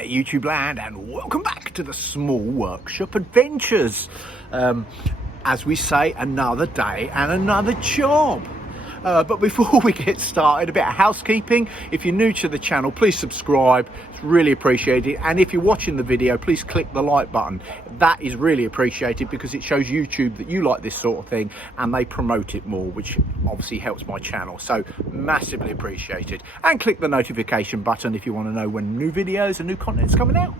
there, YouTube land, and welcome back to the Small Workshop Adventures. As we say, another day and another job. But before we get started, a bit of housekeeping. If you're new to the channel, please subscribe. It's really appreciated. And if you're watching the video, please click the like button. That is really appreciated because it shows YouTube that you like this sort of thing and they promote it more, which obviously helps my channel. So massively appreciated. And click the notification button if you want to know when new videos and new content's coming out.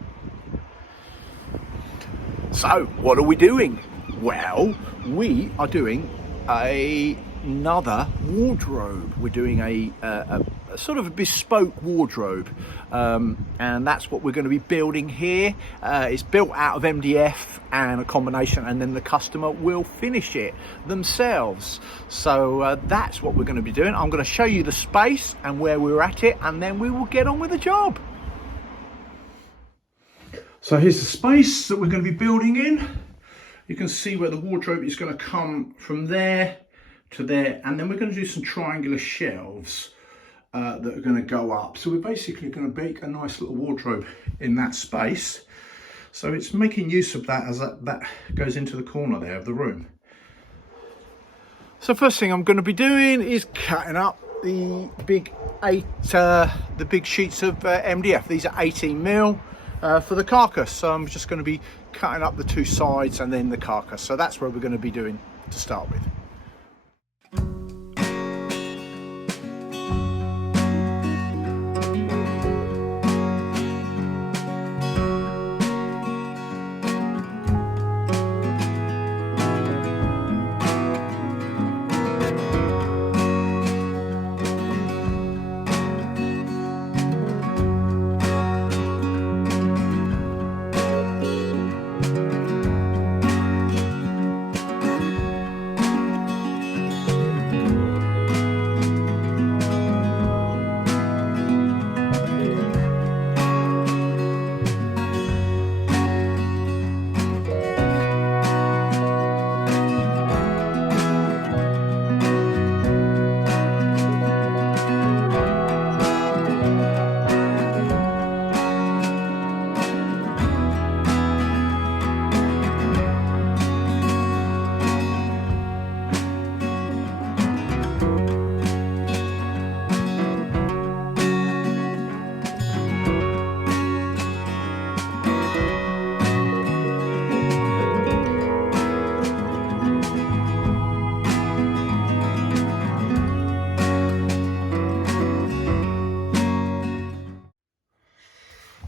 So what are we doing? Well, we are doing another wardrobe. We're doing a sort of a bespoke wardrobe, and that's what we're going to be building here. It's built out of MDF and a combination, and then the customer will finish it themselves. So that's what we're going to be doing. I'm going to show you the space and where we're at it, and then we will get on with the job. So here's the space that we're going to be building in. You can see where the wardrobe is going to come from there to there, and then we're going to do some triangular shelves that are going to go up. So we're basically going to make a nice little wardrobe in that space. So it's making use of that as that goes into the corner there of the room. So first thing I'm going to be doing is cutting up the big sheets of MDF. These are 18mm for the carcass. So I'm just going to be cutting up the two sides and then the carcass. So that's where we're going to be doing to start with.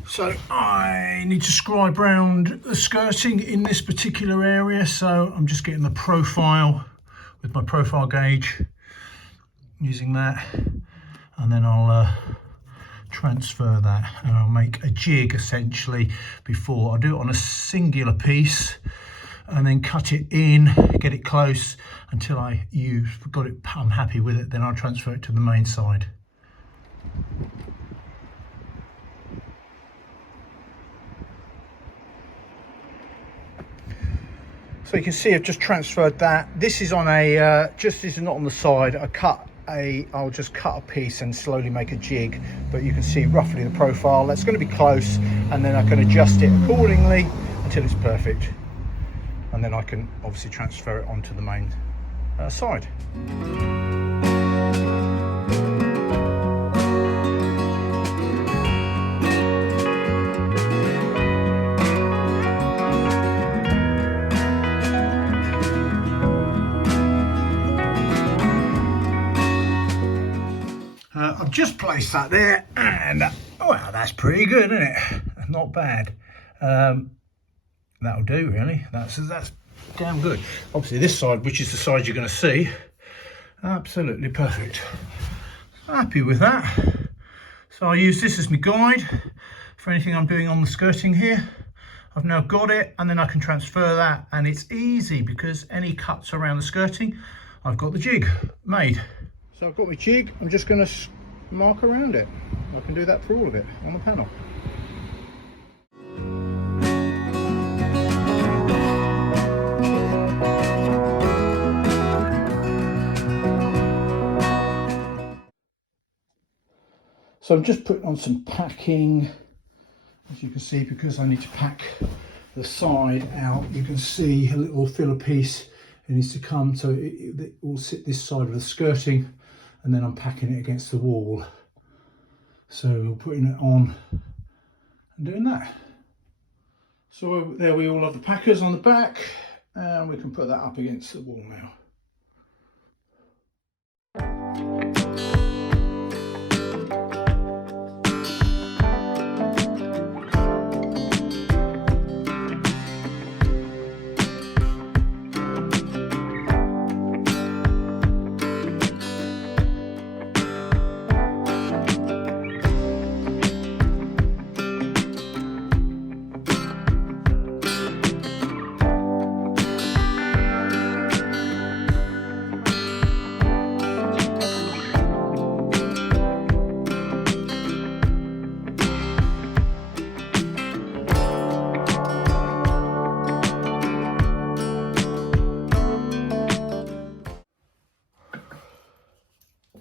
So I need to scribe round the skirting in this particular area, so I'm just getting the profile with my profile gauge, using that, and then I'll transfer that and I'll make a jig essentially before I do it on a singular piece and then cut it in, get it close until I'm happy with it, then I'll transfer it to the main side. So you can see I've just transferred that. This is on a, this is not on the side. I'll just cut a piece and slowly make a jig, but you can see roughly the profile. That's going to be close, and then I can adjust it accordingly until it's perfect. And then I can obviously transfer it onto the main side. I've just placed that there, and well, that's pretty good, isn't it? Not bad. That'll do, really. That's damn good. Obviously this side, which is the side you're going to see, absolutely perfect. Happy with that. So I use this as my guide for anything I'm doing on the skirting here. I've now got it, and then I can transfer that, and it's easy because any cuts around the skirting, I've got the jig made. So I've got my jig, I'm just going to mark around it. I can do that for all of it on the panel. So I'm just putting on some packing as you can see, because I need to pack the side out, you can see a little filler piece. It needs to come so it will sit this side of the skirting, and then I'm packing it against the wall. So putting it on and doing that. So there we all have the packers on the back, and we can put that up against the wall now.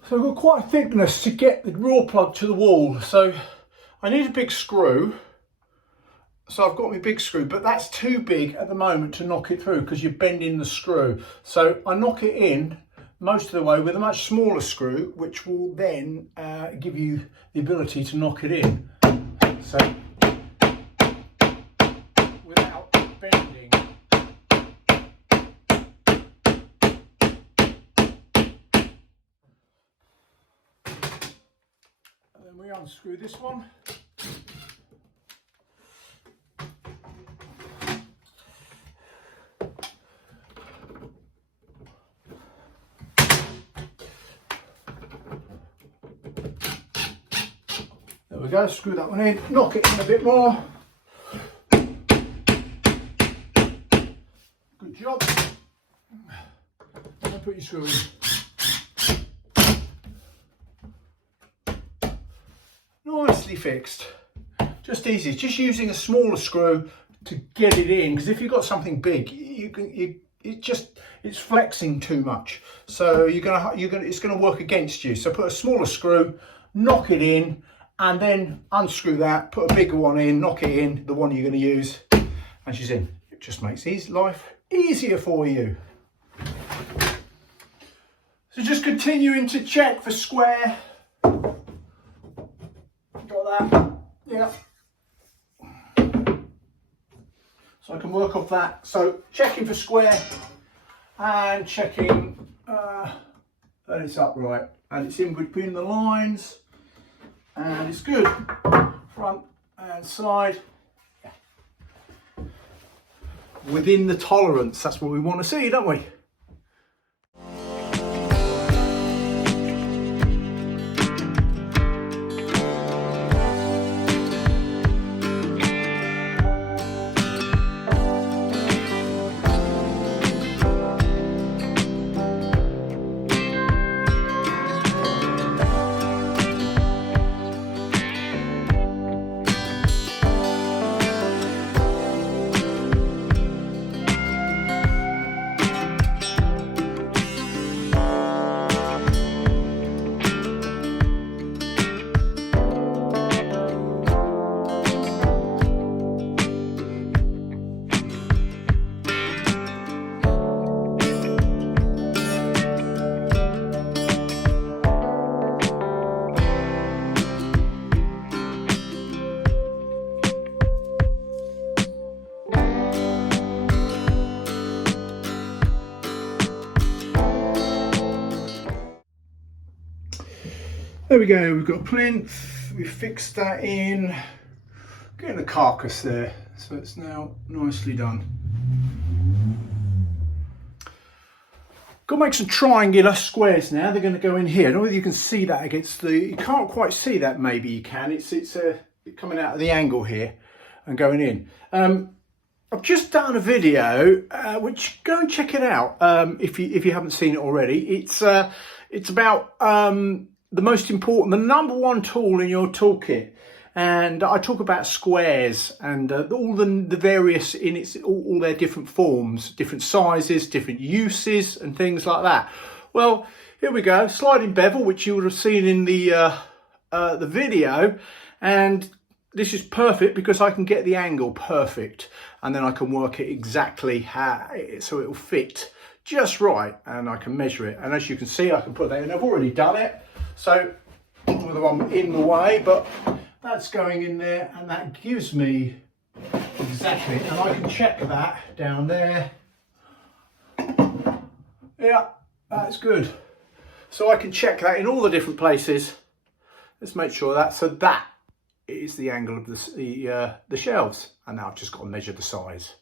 So I've got quite a thickness to get the raw plug to the wall, so I need a big screw. So I've got my big screw, but that's too big at the moment to knock it through because you're bending the screw. So I knock it in most of the way with a much smaller screw, which will then give you the ability to knock it in. So without bending. And then we unscrew this one. There we go, screw that one in, knock it in a bit more. Good job. And put your screw in. Nicely fixed. Just easy, just using a smaller screw to get it in, because if you've got something big, it's flexing too much. So it's gonna work against you. So put a smaller screw, knock it in, and then unscrew that, put a bigger one in, knock it in, the one you're going to use, and she's in. It just makes life easier for you. So just continuing to check for square. Got that, yeah. So I can work off that. So checking for square and checking that it's upright and it's in between the lines. And it's good, front and side, within the tolerance. That's what we want to see, don't we? There we go, we've got a plinth, we fixed that in, getting the carcass there, so it's now nicely done. Got to make some triangular squares now, they're going to go in here. I don't know whether you can see that against the, you can't quite see that, maybe you can, it's coming out of the angle here and going in. I've just done a video, which go and check it out if you haven't seen it already. It's about the most important, the number one tool in your toolkit, and I talk about squares and all the various in all their different forms, different sizes, different uses, and things like that. Well, here we go, sliding bevel, which you would have seen in the video, and this is perfect because I can get the angle perfect, and then I can work it exactly so it'll fit just right, and I can measure it. And as you can see, I can put that in. I've already done it, so with the one in the way, but that's going in there, and that gives me exactly, and I can check that down there. Yeah, that's good. So I can check that in all the different places. Let's make sure that, so that is the angle of the shelves, and now I've just got to measure the size.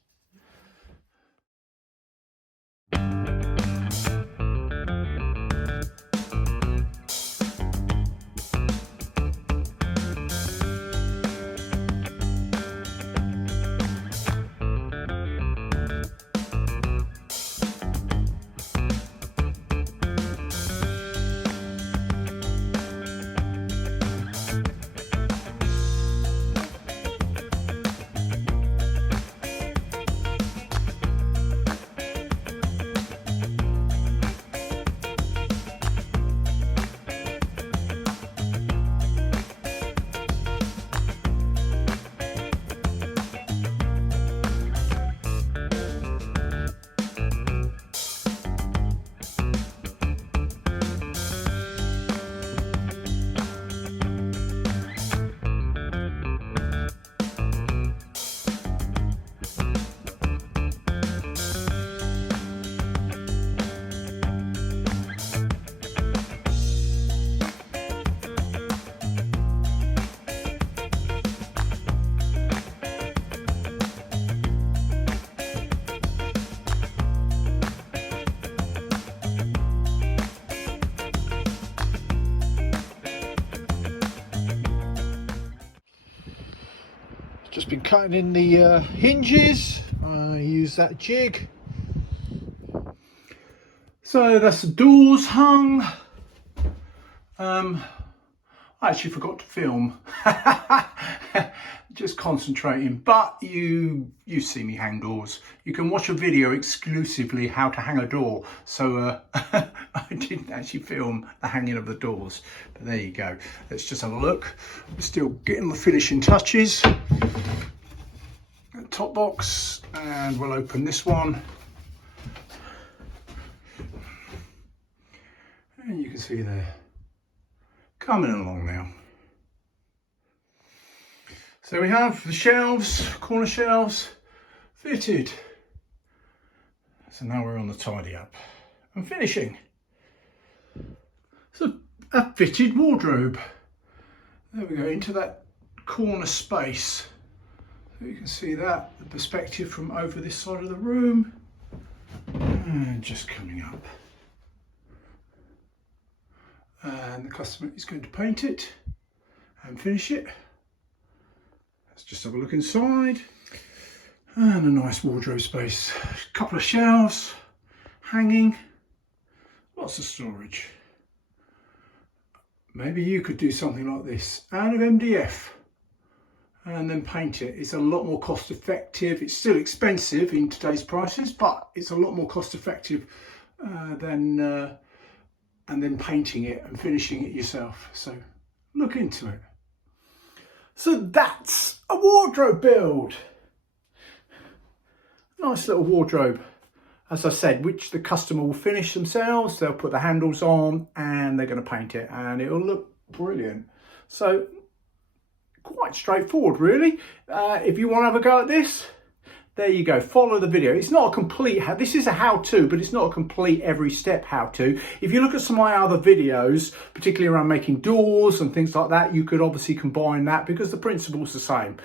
Just been cutting in the hinges. I use that jig. So that's the doors hung. I actually forgot to film. Just concentrating, but you see me hang doors. You can watch a video exclusively how to hang a door. So I didn't actually film the hanging of the doors, but there you go. Let's just have a look. We're still getting the finishing touches. Top box, and we'll open this one. And you can see there, coming along now. So we have the shelves, corner shelves, fitted. So now we're on the tidy up and finishing. So a fitted wardrobe. There we go, into that corner space. So you can see that, the perspective from over this side of the room. And just coming up. And the customer is going to paint it and finish it. Let's just have a look inside. And a nice wardrobe space. A couple of shelves, hanging, lots of storage. Maybe you could do something like this out of MDF and then paint it. It's a lot more cost effective. It's still expensive in today's prices, but it's a lot more cost effective than and then painting it and finishing it yourself. So look into it. So that's a wardrobe build. Nice little wardrobe, as I said, which the customer will finish themselves. They'll put the handles on and they're going to paint it, and it'll look brilliant. So quite straightforward, really. If you want to have a go at this, there you go, follow the video. It's not a complete, this is a how-to, but it's not a complete every step how-to. If you look at some of my other videos, particularly around making doors and things like that, you could obviously combine that because the principle's the same.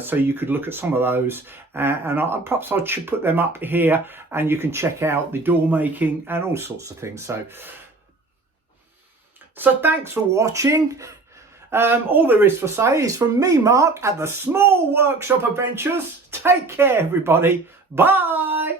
So you could look at some of those, and perhaps I should put them up here, and you can check out the door making and all sorts of things. So thanks for watching. All there is to say is from me, Mark, at the Small Workshop Adventures. Take care, everybody. Bye.